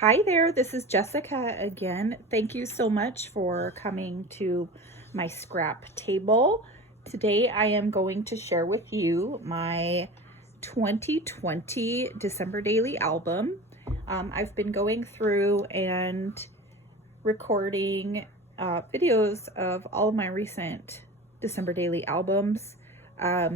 Hi there, this is Jessica again. Thank you so much for coming to my scrap table. Today I am going to share with you my 2020 December Daily album. I've been going through and recording videos of all of my recent December Daily albums. I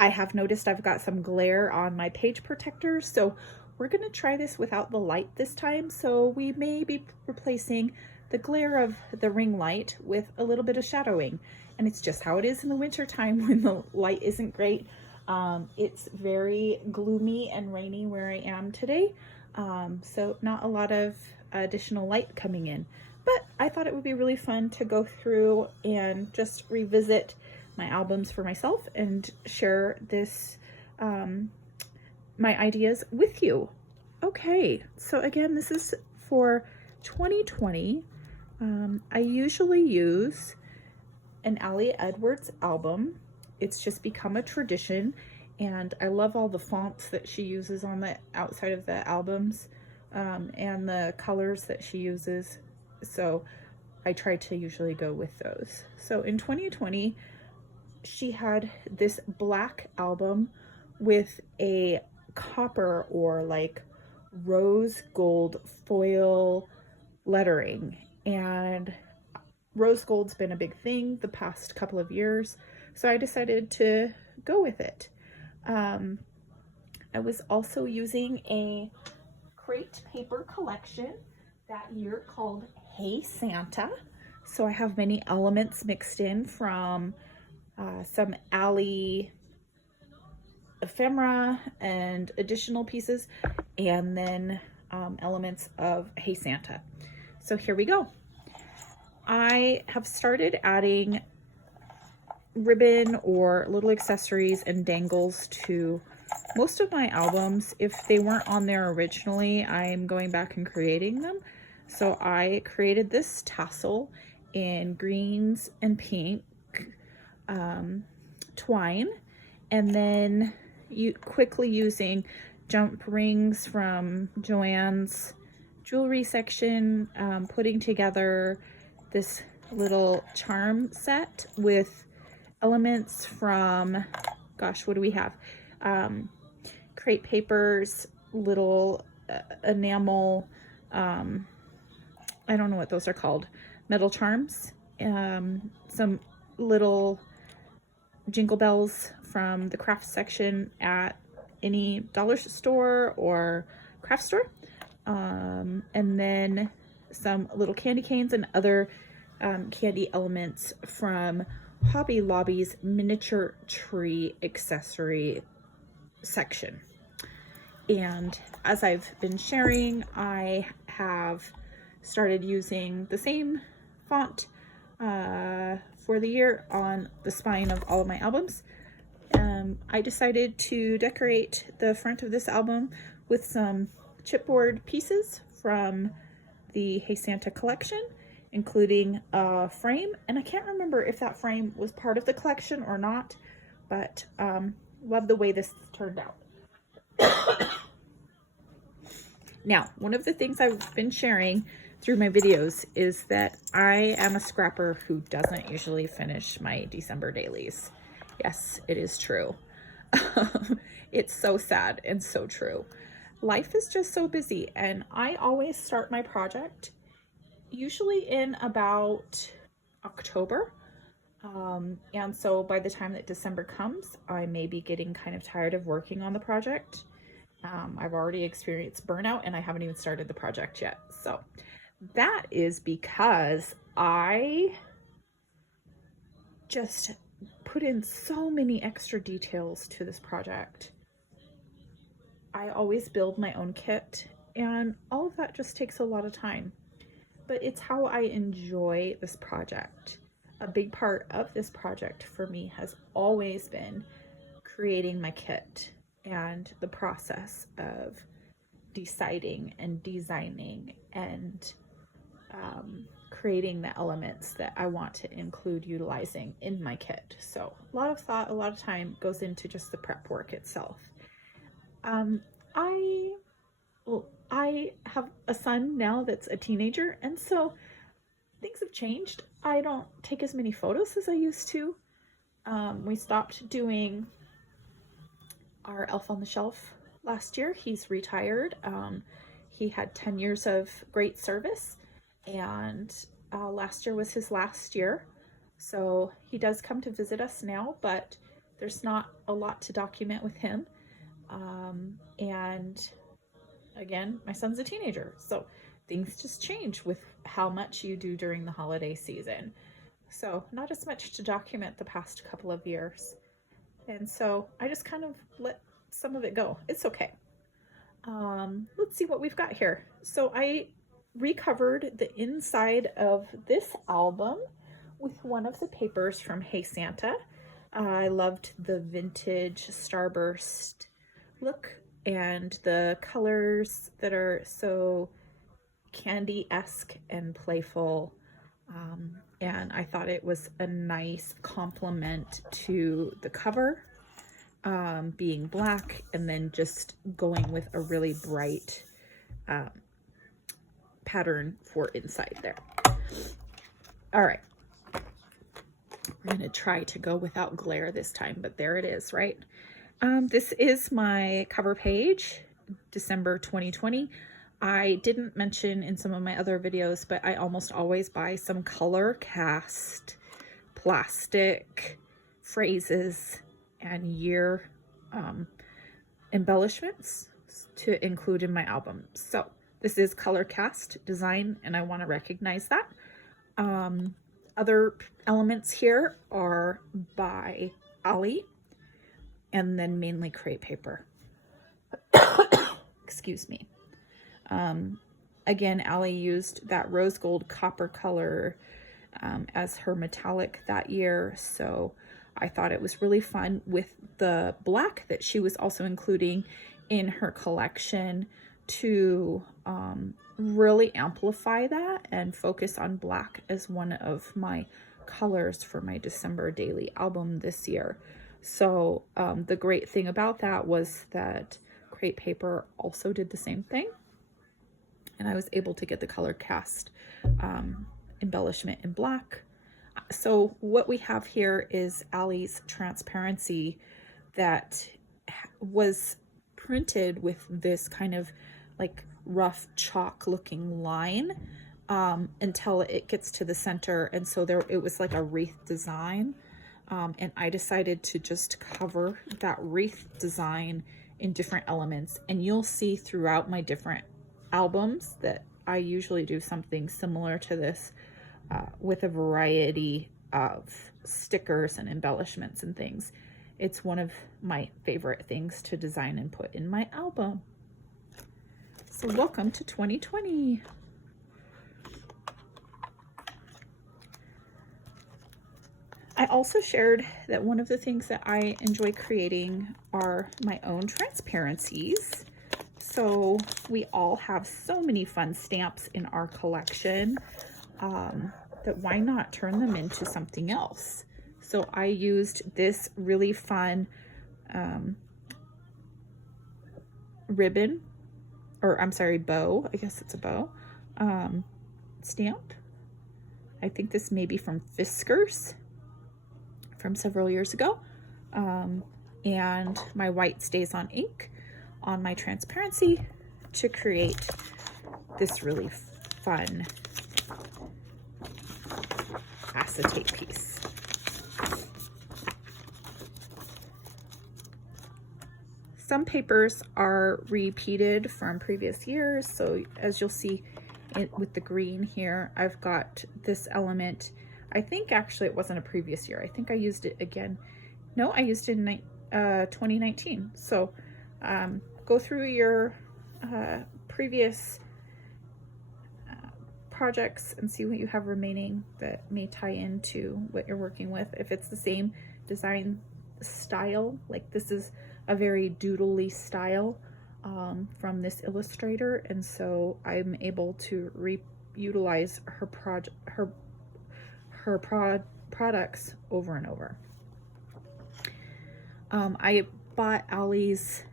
have noticed I've got some glare on my page protectors, so we're going to try this without the light this time. So we may be replacing the glare of the ring light with a little bit of shadowing. And it's just how it is in the winter time when the light isn't great. It's very gloomy and rainy where I am today. So not a lot of additional light coming in. But I thought it would be really fun to go through and just revisit my albums for myself and share this my ideas with you. Okay, so again, this is for 2020. I usually use an Ali Edwards album. It's just become a tradition, and I love all the fonts that she uses on the outside of the albums and the colors that she uses. So I try to usually go with those. So in 2020, she had this black album with a copper or like rose gold foil lettering, and rose gold's been a big thing the past couple of years, so I decided to go with it. I was also using a crate paper collection that year called Hey Santa, so I have many elements mixed in from some Ali ephemera and additional pieces, and then elements of Hey Santa. So here we go. I have started adding ribbon or little accessories and dangles to most of my albums. If they weren't on there originally, I'm going back and creating them. So I created this tassel in greens and pink twine, and then quickly using jump rings from Joann's jewelry section, putting together this little charm set with elements from, gosh, what do we have? Crepe papers, little enamel, I don't know what those are called, metal charms, some little jingle bells from the craft section at any dollar store or craft store, and then some little candy canes and other candy elements from Hobby Lobby's miniature tree accessory section. And as I've been sharing, I have started using the same font for the year on the spine of all of my albums. I decided to decorate the front of this album with some chipboard pieces from the Hey Santa collection, including a frame, and I can't remember if that frame was part of the collection or not, but love the way this turned out. Now, one of the things I've been sharing through my videos is that I am a scrapper who doesn't usually finish my December dailies. Yes, it is true. It's so sad and so true. Life is just so busy, and I always start my project usually in about October. And so by the time that December comes, I may be getting kind of tired of working on the project. I've already experienced burnout and I haven't even started the project yet. So that is because I just put in so many extra details to this project. I always build my own kit, and all of that just takes a lot of time, but it's how I enjoy this project. A big part of this project for me has always been creating my kit and the process of deciding and designing and creating the elements that I want to include utilizing in my kit. So a lot of thought, a lot of time goes into just the prep work itself. I I have a son now that's a teenager, and so things have changed. I don't take as many photos as I used to. We stopped doing our Elf on the Shelf last year. He's retired. He had 10 years of great service, and last year was his last year. So he does come to visit us now, but there's not a lot to document with him. And again, my son's a teenager, so things just change with how much you do during the holiday season. So not as much to document the past couple of years. And so I just kind of let some of it go. It's okay. Let's see what we've got here. So I recovered the inside of this album with one of the papers from Hey Santa. I loved the vintage starburst look and the colors that are so candy-esque and playful. And I thought it was a nice complement to the cover, being black and then just going with a really bright pattern for inside there. All right. We're going to try to go without glare this time, but there it is, right? This is my cover page, December 2020. I didn't mention in some of my other videos, but I almost always buy some color cast plastic phrases and year embellishments to include in my album. So this is color cast design, and I want to recognize that. Other elements here are by Ali, and then mainly crepe paper. Excuse me. Again, Ali used that rose gold copper color as her metallic that year, so I thought it was really fun with the black that she was also including in her collection to really amplify that and focus on black as one of my colors for my December daily album this year. So the great thing about that was that crepe paper also did the same thing, and I was able to get the color cast embellishment in black. So what we have here is Ali's transparency that was printed with this kind of like rough chalk looking line until it gets to the center, and so there it was like a wreath design, and I decided to just cover that wreath design in different elements, and you'll see throughout my different albums that I usually do something similar to this with a variety of stickers and embellishments and things. It's one of my favorite things to design and put in my album. So welcome to 2020. I also shared that one of the things that I enjoy creating are my own transparencies. So we all have so many fun stamps in our collection that why not turn them into something else? So I used this really fun ribbon, or I'm sorry, bow, I guess it's a bow, stamp. I think this may be from Fiskars from several years ago. And my white stays on ink on my transparency to create this really fun acetate piece. Some papers are repeated from previous years, so as you'll see with the green here, I've got this element. I think actually it wasn't a previous year. I think I used it again. No, I used it in 2019. So go through your previous projects and see what you have remaining that may tie into what you're working with. If it's the same design style, like this is a very doodly style from this illustrator, and so I'm able to reutilize her products over and over. I bought Ali's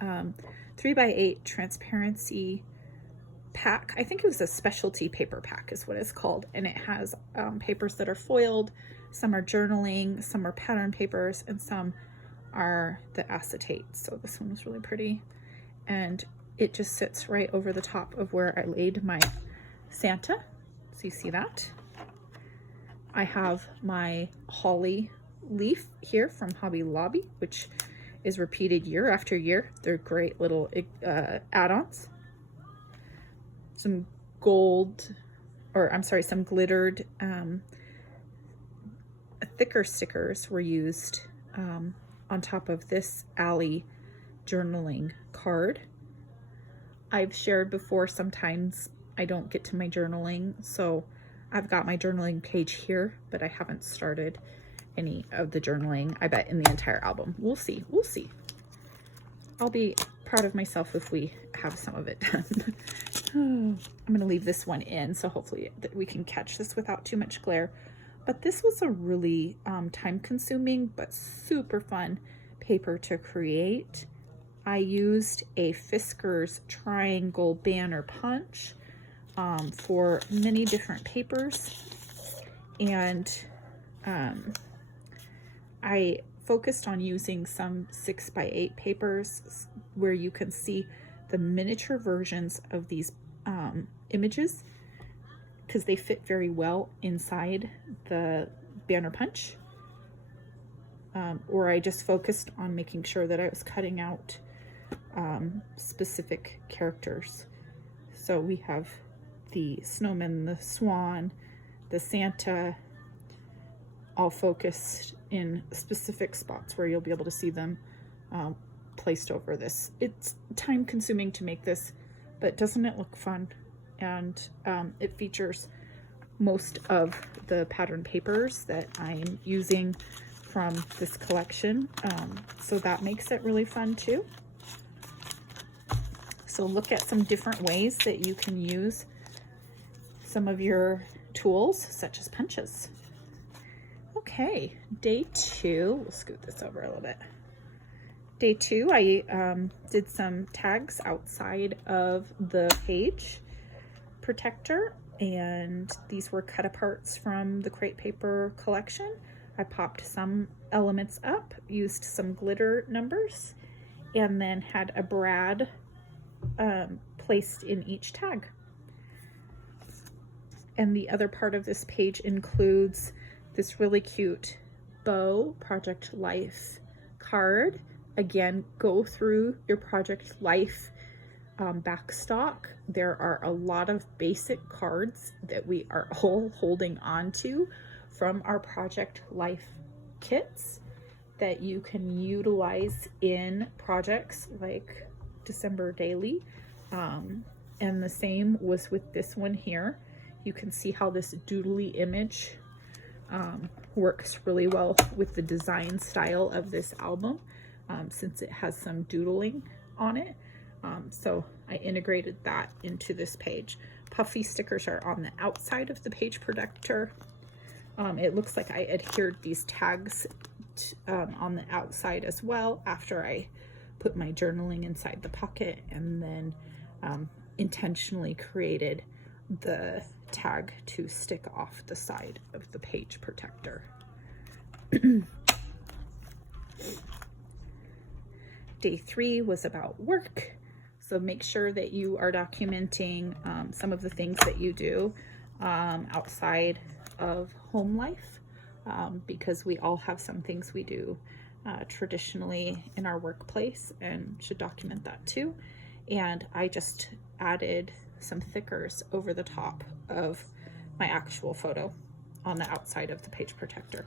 3x8 transparency pack. I think it was a specialty paper pack is what it's called. And it has papers that are foiled. Some are journaling, some are pattern papers, and some are the acetate. So this one was really pretty. And it just sits right over the top of where I laid my Santa. So you see that. I have my holly leaf here from Hobby Lobby, which is repeated year after year. They're great little add-ons. Some some glittered thicker stickers were used on top of this Ally journaling card. I've shared before, sometimes I don't get to my journaling, so I've got my journaling page here, but I haven't started any of the journaling, I bet, in the entire album. We'll see. We'll see. I'll be proud of myself if we have some of it done. I'm going to leave this one in, so hopefully that we can catch this without too much glare. But this was a really time-consuming but super fun paper to create. I used a Fiskars triangle banner punch for many different papers, and I focused on using some 6x8 papers where you can see the miniature versions of these images, because they fit very well inside the banner punch. Or I just focused on making sure that I was cutting out specific characters. So we have the snowman, the swan, the Santa, all focused in specific spots where you'll be able to see them placed over this. It's time consuming to make this, but doesn't it look fun? And it features most of the pattern papers that I'm using from this collection. So that makes it really fun too. So look at some different ways that you can use some of your tools, such as punches. Okay, day 2, we'll scoot this over a little bit. Day 2, I did some tags outside of the page protector, and these were cut aparts from the Crate Paper collection. I popped some elements up, used some glitter numbers, and then had a brad placed in each tag. And the other part of this page includes this really cute bow Project Life card. Again, go through your Project Life backstock. There are a lot of basic cards that we are all holding on to from our Project Life kits that you can utilize in projects like December Daily. And the same was with this one here. You can see how this doodly image works really well with the design style of this album, since it has some doodling on it. So I integrated that into this page. Puffy stickers are on the outside of the page protector. It looks like I adhered these tags on the outside as well after I put my journaling inside the pocket, and then intentionally created the tag to stick off the side of the page protector. Day 3 was about work. So make sure that you are documenting some of the things that you do outside of home life, because we all have some things we do traditionally in our workplace and should document that too. And I just added some thickers over the top of my actual photo on the outside of the page protector.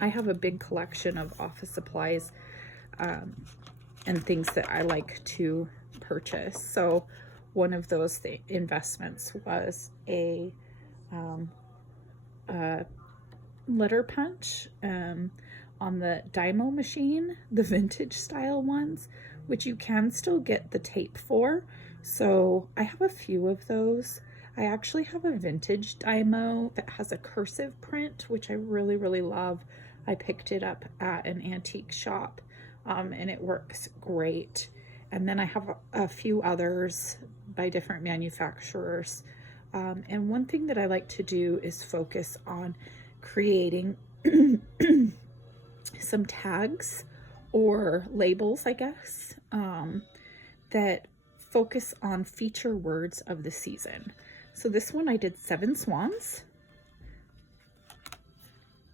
I have a big collection of office supplies and things that I like to purchase. So one of those investments was a letter punch on the Dymo machine, the vintage style ones, which you can still get the tape for. So I have a few of those. I actually have a vintage Dymo that has a cursive print, which I really, really love. I picked it up at an antique shop and it works great. And then I have a few others by different manufacturers. And one thing that I like to do is focus on creating some tags or labels, I guess, that focus on feature words of the season. So this one I did 7 swans,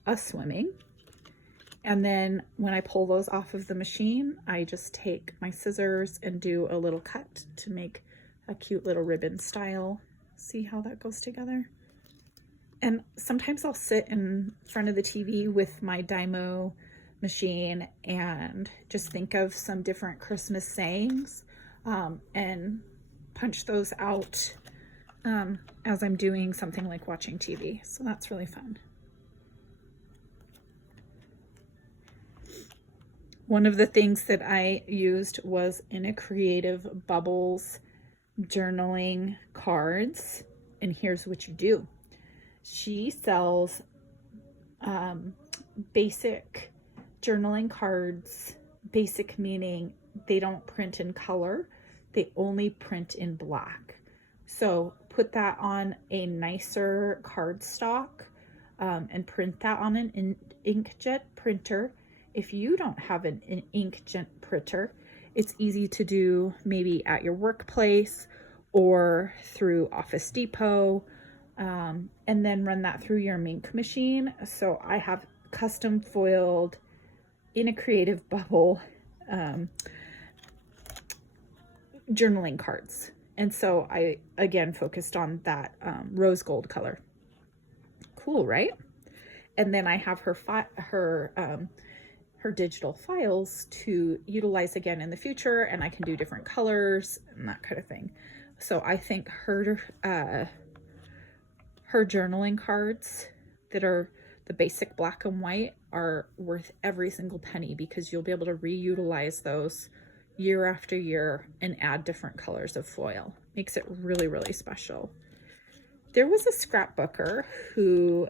a swimming, and then when I pull those off of the machine, I just take my scissors and do a little cut to make a cute little ribbon style. See how that goes together? And sometimes I'll sit in front of the TV with my Dymo machine and just think of some different Christmas sayings, and punch those out as I'm doing something like watching TV. So that's really fun. One of the things that I used was in a Creative Bubbles journaling cards, and here's what you do. She sells basic journaling cards. Basic meaning they don't print in color, they only print in black. So put that on a nicer cardstock and print that on an inkjet printer. If you don't have an inkjet printer, it's easy to do maybe at your workplace or through Office Depot, and then run that through your ink machine. So I have custom foiled in a Creative Bubble journaling cards. And so I, again, focused on that rose gold color. Cool, right? And then I have her digital files to utilize again in the future, and I can do different colors and that kind of thing. So I think her journaling cards that are the basic black and white are worth every single penny, because you'll be able to reutilize those year after year and add different colors of foil. Makes it really, really special. There was a scrapbooker who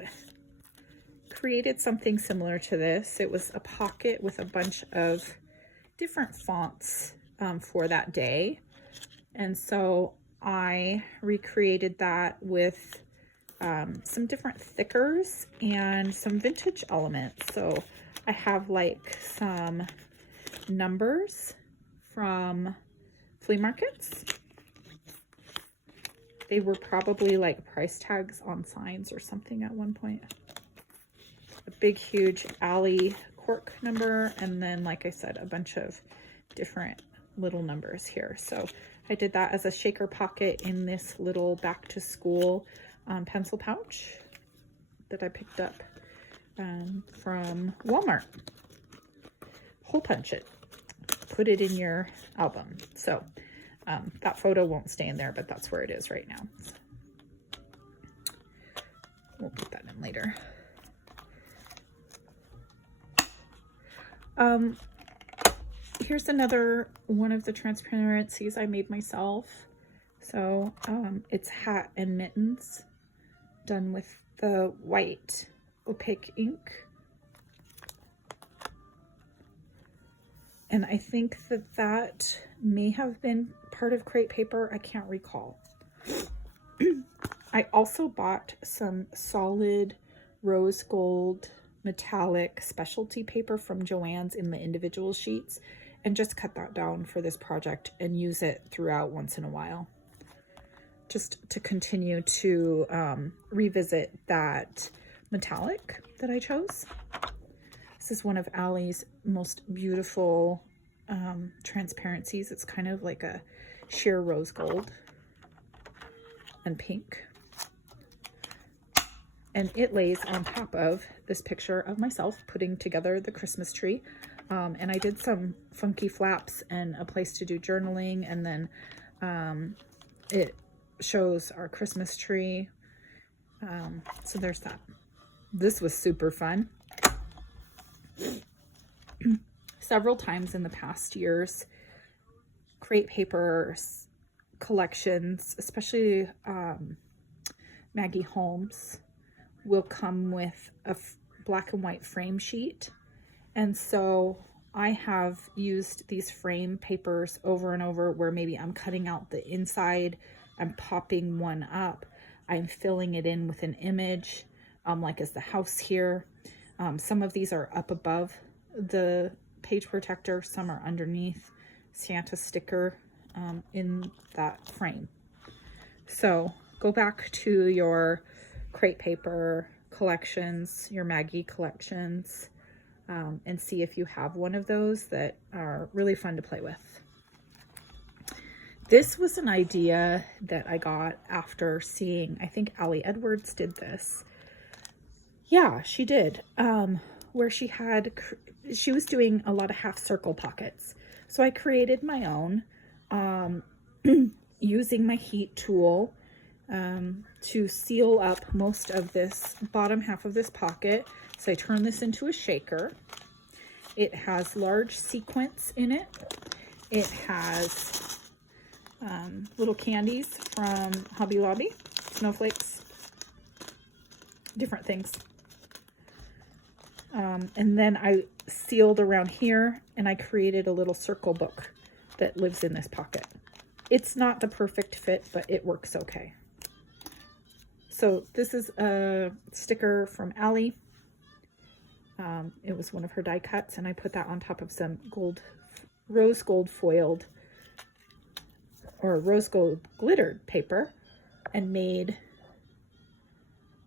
created something similar to this. It was a pocket with a bunch of different fonts for that day. And so I recreated that with some different thickers and some vintage elements. So I have like some numbers from flea markets. They were probably like price tags on signs or something at one point. A big, huge Alley cork number, and then, like I said, a bunch of different little numbers here. So I did that as a shaker pocket in this little back to school pencil pouch that I picked up from Walmart. Hole punch it, put it in your album. So that photo won't stay in there, but that's where it is right now. We'll put that in later. Here's another one of the transparencies I made myself. So it's hat and mittens done with the white opaque ink. And I think that may have been part of Crate Paper. I can't recall. I also bought some solid rose gold metallic specialty paper from Joann's in the individual sheets, and just cut that down for this project and use it throughout once in a while, just to continue to revisit that metallic that I chose. This is one of Allie's most beautiful transparencies. It's kind of like a sheer rose gold and pink. And it lays on top of this picture of myself putting together the Christmas tree. And I did some funky flaps and a place to do journaling. And then it shows our Christmas tree. So there's that. This was super fun. Several times in the past years, Crate Paper collections, especially Maggie Holmes, will come with a black and white frame sheet. And so I have used these frame papers over and over where maybe I'm cutting out the inside, I'm popping one up, I'm filling it in with an image, like as the house here. Some of these are up above the page protector, some are underneath. Santa sticker in that frame. So go back to your crepe paper collections, your Maggie collections, and see if you have one of those that are really fun to play with. This was an idea that I got after seeing, I think Allie Edwards did this. Yeah, she did. Where she was doing a lot of half circle pockets. So I created my own using my heat tool to seal up most of this bottom half of this pocket. So I turn this into a shaker. It has large sequins in it. It has little candies from Hobby Lobby, snowflakes, different things. And then I sealed around here and I created a little circle book that lives in this pocket. It's not the perfect fit, but it works okay. So this is a sticker from Allie. It was one of her die cuts, and I put that on top of some rose gold foiled or rose gold glittered paper and made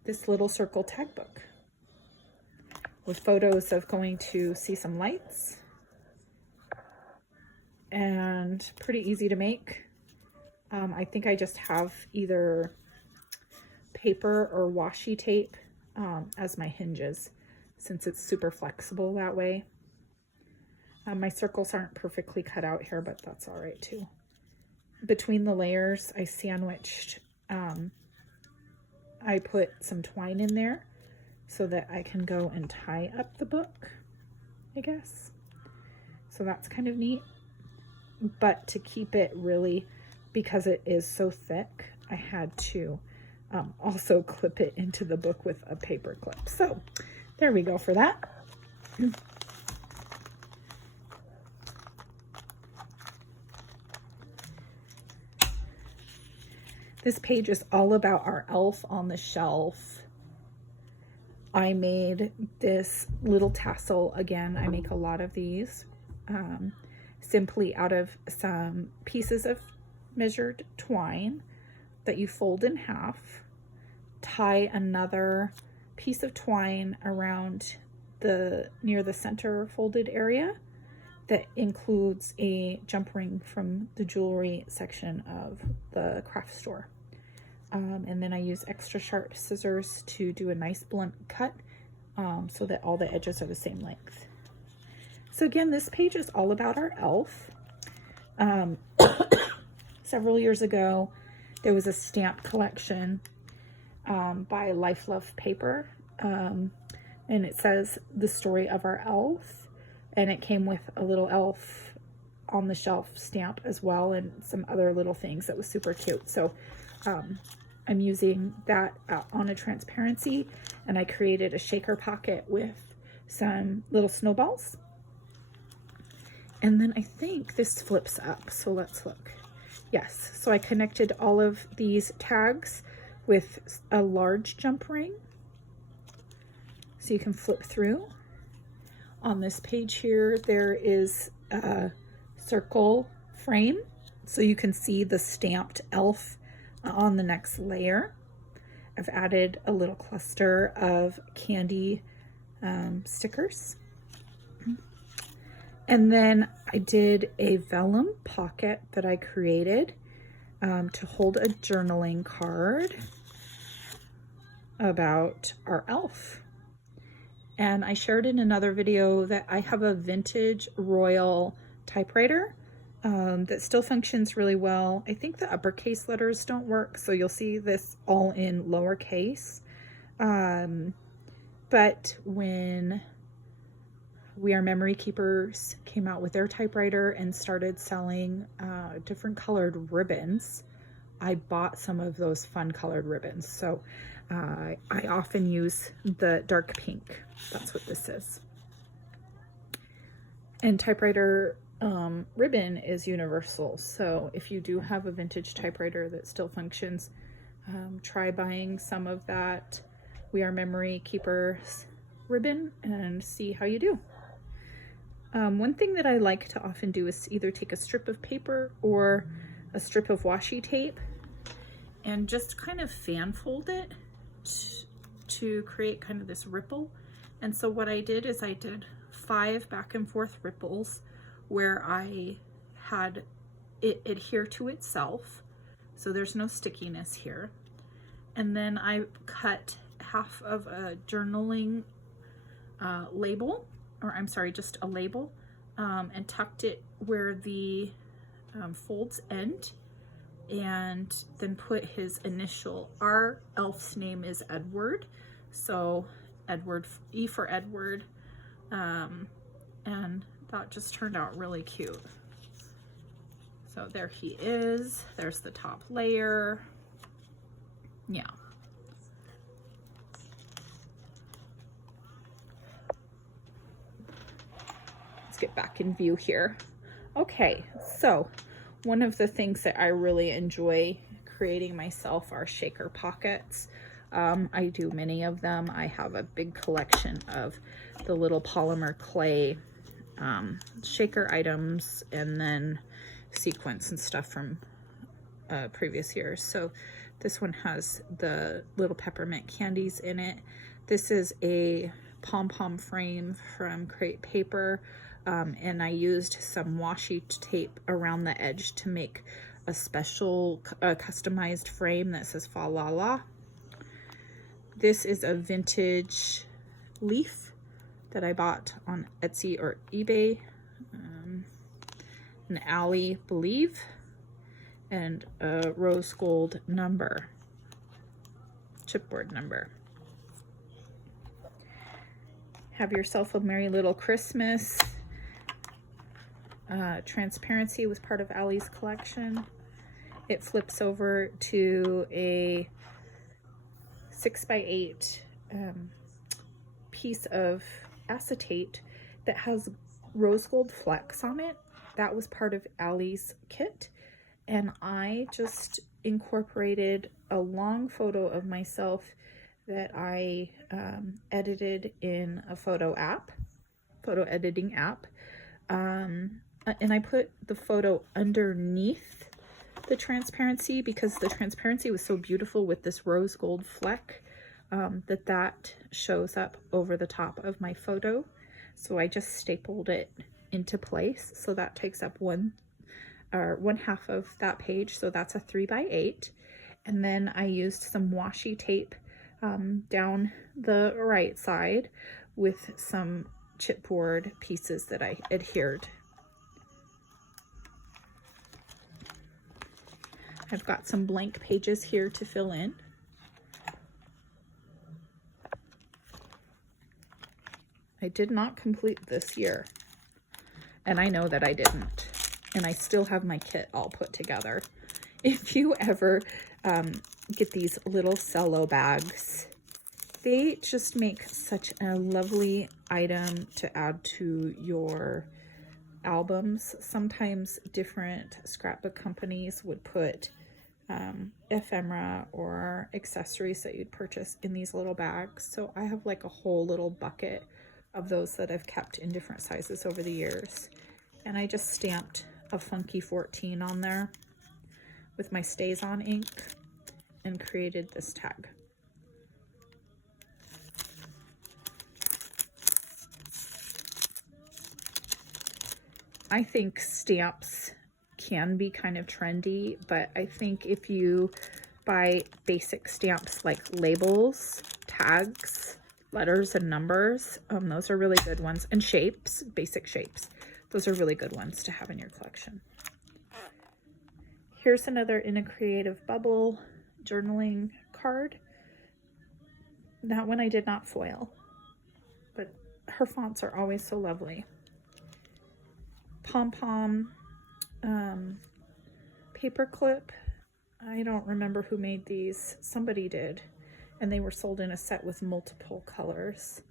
this little circle tag book with photos of going to see some lights, and pretty easy to make. I think I just have either paper or washi tape as my hinges, since it's super flexible that way. My circles aren't perfectly cut out here, but that's all right too. Between the layers, I sandwiched, I put some twine in there so that I can go and tie up the book, I guess. So that's kind of neat. But to keep it really, because it is so thick, I had to also clip it into the book with a paper clip. So there we go for that. This page is all about our elf on the shelf. I made this little tassel. Again, I make a lot of these simply out of some pieces of measured twine that you fold in half, tie another piece of twine around near the center folded area that includes a jump ring from the jewelry section of the craft store. And then I use extra sharp scissors to do a nice blunt cut so that all the edges are the same length. So again, this page is all about our elf. Several years ago, there was a stamp collection by Life Love Paper, and it says the story of our elf, and it came with a little elf on the shelf stamp as well, and some other little things that was super cute. So I'm using that on a transparency, and I created a shaker pocket with some little snowballs. And then I think this flips up, so let's look. Yes, so I connected all of these tags with a large jump ring, so you can flip through. On this page here, there is a circle frame, so you can see the stamped elf on the next layer. I've added a little cluster of candy stickers. And then I did a vellum pocket that I created to hold a journaling card about our elf. And I shared in another video that I have a vintage Royal typewriter that still functions really well. I think the uppercase letters don't work, so you'll see this all in lowercase. But when We Are Memory Keepers came out with their typewriter and started selling different colored ribbons, I bought some of those fun colored ribbons. So I often use the dark pink. That's what this is. And typewriter ribbon is universal. So if you do have a vintage typewriter that still functions, try buying some of that We Are Memory Keepers ribbon and see how you do. One thing that I like to often do is either take a strip of paper or a strip of washi tape and just kind of fan fold it to create kind of this ripple. And so what I did is I did 5 back and forth ripples where I had it adhere to itself, so there's no stickiness here. And then I cut half of a journaling label, or I'm sorry, just a label, and tucked it where the folds end, and then put his initial. Our elf's name is Edward, so Edward, E for Edward, and that just turned out really cute. So there he is. There's the top layer. Yeah. Let's get back in view here. Okay, so one of the things that I really enjoy creating myself are shaker pockets. I do many of them. I have a big collection of the little polymer clay shaker items, and then sequins and stuff from previous years. So this one has the little peppermint candies in it. This is a pom-pom frame from Crate Paper, and I used some washi tape around the edge to make a special customized frame that says Fa La La. This is a vintage leaf that I bought on Etsy or eBay. An Alley Believe, and a rose gold number, chipboard number. Have Yourself a Merry Little Christmas. Transparency was part of Allie's collection. It flips over to a 6x8 piece of acetate that has rose gold flecks on it. That was part of Allie's kit, and I just incorporated a long photo of myself that I edited in a photo editing app, and I put the photo underneath the transparency because the transparency was so beautiful with this rose gold fleck, that shows up over the top of my photo. So I just stapled it into place, so that takes up one half of that page, so that's a 3x8. And then I used some washi tape down the right side with some chipboard pieces that I adhered. I've got some blank pages here to fill in. I did not complete this year, and I know that I didn't, and I still have my kit all put together. If you ever get these little cello bags, they just make such a lovely item to add to your albums. Sometimes different scrapbook companies would put ephemera or accessories that you'd purchase in these little bags. So I have like a whole little bucket of those that I've kept in different sizes over the years. And I just stamped a funky 14 on there with my StazOn ink and created this tag. I think stamps can be kind of trendy, but I think if you buy basic stamps like labels, tags, letters, and numbers, those are really good ones, and shapes, basic shapes. Those are really good ones to have in your collection. Here's another In a Creative Bubble journaling card. That one I did not foil, but her fonts are always so lovely. Pom-pom paper clip. I don't remember who made these. Somebody did, and they were sold in a set with multiple colors.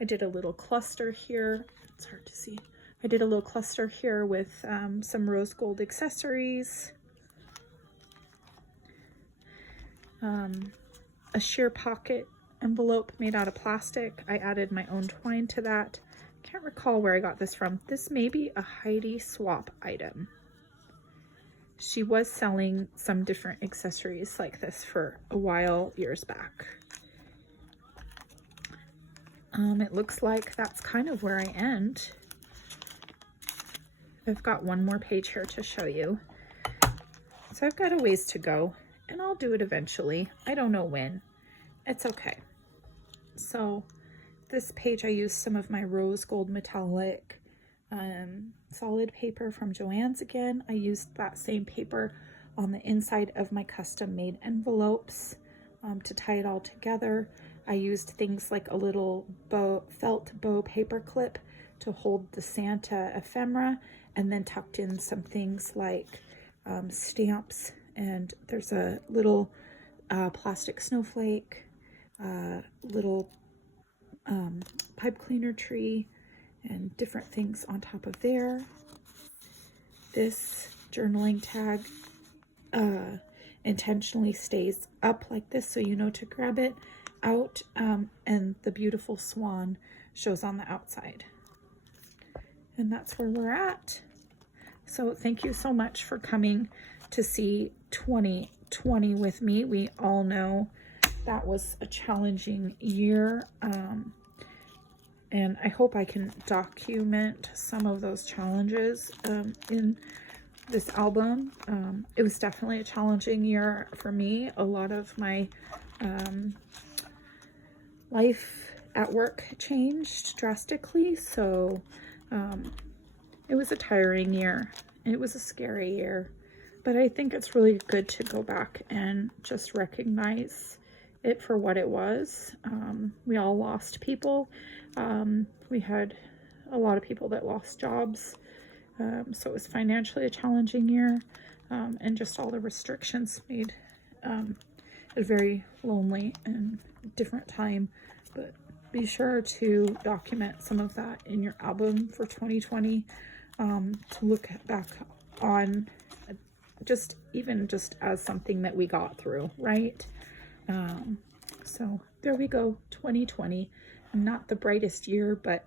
I did a little cluster here. It's hard to see. I did a little cluster here with some rose gold accessories, a sheer pocket envelope made out of plastic. I added my own twine to that. Can't recall where I got this from. This may be a Heidi Swap item. She was selling some different accessories like this for a while years back. It looks like that's kind of where I end. I've got one more page here to show you. So I've got a ways to go, and I'll do it eventually. I don't know when. It's okay. So this page I used some of my rose gold metallic solid paper from Joann's again. I used that same paper on the inside of my custom made envelopes to tie it all together. I used things like a little felt bow paper clip to hold the Santa ephemera, and then tucked in some things like stamps, and there's a little plastic snowflake, little pipe cleaner tree, and different things on top of there. This journaling tag intentionally stays up like this so you know to grab it out, and the beautiful swan shows on the outside. And that's where we're at. So thank you so much for coming to see 2020 with me. We all know that was a challenging year. And I hope I can document some of those challenges in this album. It was definitely a challenging year for me. A lot of my life at work changed drastically, so it was a tiring year. It was a scary year, but I think it's really good to go back and just recognize it for what it was. We all lost people. We had a lot of people that lost jobs, so it was financially a challenging year, and just all the restrictions made it a very lonely and different time. But be sure to document some of that in your album for 2020, to look back on, just as something that we got through, right? So there we go, 2020. Not the brightest year, but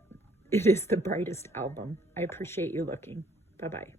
it is the brightest album. I appreciate you looking. Bye-bye.